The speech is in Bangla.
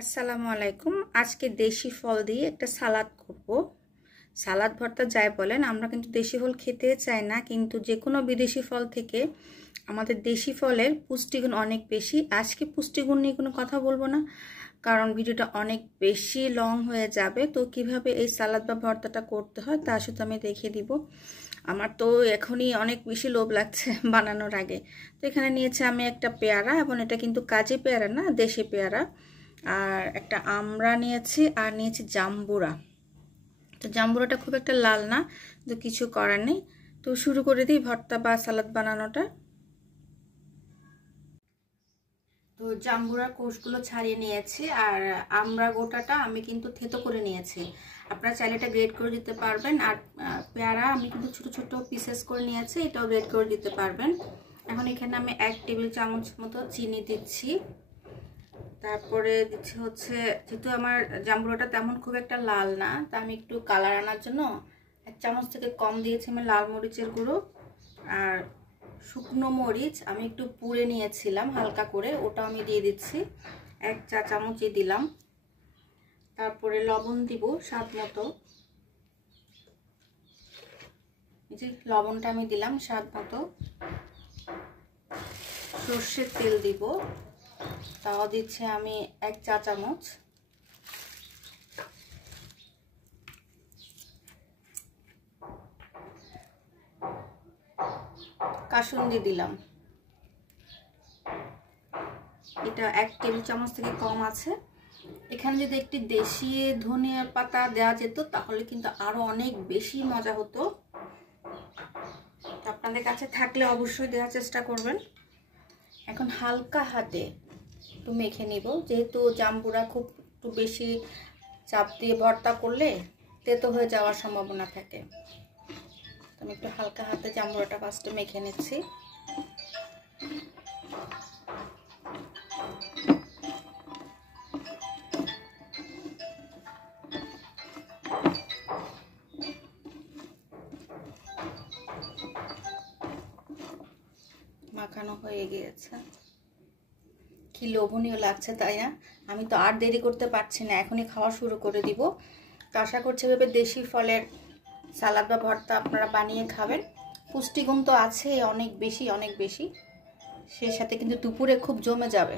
আসসালামু আলাইকুম। আজকে দেশি ফল দিয়ে একটা সালাদ করব। সালাদ ভর্তা যাই বলেন, আমরা কিন্তু দেশি ফল খেতে চাই না, কিন্তু যে কোনো বিদেশি ফল থেকে আমাদের দেশি ফলের পুষ্টিগুণ অনেক বেশি। আজকে পুষ্টিগুণ নিয়ে কোনো কথা বলবো না, কারণ ভিডিওটা অনেক বেশি লং হয়ে যাবে। তো কিভাবে এই সালাদ বা ভর্তাটা করতে হয় তা শুধু আমি দেখিয়ে দিব। আমার তো এখনই অনেক বেশি লোভ লাগছে বানানোর আগে। তো এখানে নিয়েছি আমি একটা পেয়ারা, এবং এটা কিন্তু কাজী পেয়ারা না, দেশি পেয়ারা। আর একটা আমড়া নিয়েছি, আর নিয়েছি জাম্বুরা। তো জাম্বুরাটা খুব একটা লাল না, তো কিছু করার নেই। তো শুরু করে দিই ভর্তা বা সালাদ বানানোটা। তো জাম্বুরার কোষগুলো ছাড়িয়ে নিয়েছি, আর আমড়া গোটাটা আমি কিন্তু থেতো করে নিয়েছি। আপনারা চাইলে এটা গ্রেড করে দিতে পারবেন। আর পেয়ারা আমি কিন্তু ছোট ছোট পিসেস করে নিয়েছি, এটাও গ্রেড করে দিতে পারবেন। এখন এখানে আমি 1 টেবিল চামচ মতো চিনি দিচ্ছি। তারপরে দিচ্ছি হচ্ছে, যেহেতু আমার জাম্বুরাটা তেমন খুব একটা লাল না, তা আমি একটু কালার আনার জন্য 1 চামচ থেকে কম দিয়েছি আমি লাল মরিচের গুঁড়ো। আর শুকনো মরিচ আমি একটু পুড়ে নিয়েছিলাম হালকা করে, ওটা আমি দিয়ে দিচ্ছি, 1 চা চামচই দিলাম। তারপরে লবণ দিব স্বাদ মতো, এই যে লবণটা আমি দিলাম স্বাদ মতো। সর্ষের তেল দিব, তাও দিচ্ছি আমি 1 চা চামচ। কাসুন্দি দিলাম, এটা 1 টেবিল চামচ থেকে কম আছে। এখানে যদি একটি দেশি ধনিয়া পাতা দেওয়া যেত তাহলে কিন্তু আরো অনেক বেশি মজা হতো। আপনাদের কাছে থাকলে অবশ্যই দেওয়ার চেষ্টা করবেন। এখন হালকা হাতে একটু মেখে নিব, যেহেতু জাম্বুরা খুব একটু বেশি চাপ দিয়ে ভর্তা করলে তেতো হয়ে যাওয়ার সম্ভাবনা থাকে। আমি একটু হালকা হাতে জাম্বুরাটা ফার্স্টে মেখে নিচ্ছি। মাখানো হয়ে গিয়েছে, কি লোভনীয় লাগছে তাই না? আমি তো আর দেরি করতে পারছি না, এখনই খাওয়া শুরু করে দিব। তো আশা করছি এভাবে দেশি ফলের সালাদ বা ভর্তা আপনারা বানিয়ে খাবেন। পুষ্টিগুণ তো আছে অনেক বেশি অনেক বেশি, সেই সাথে কিন্তু দুপুরে খুব জমে যাবে।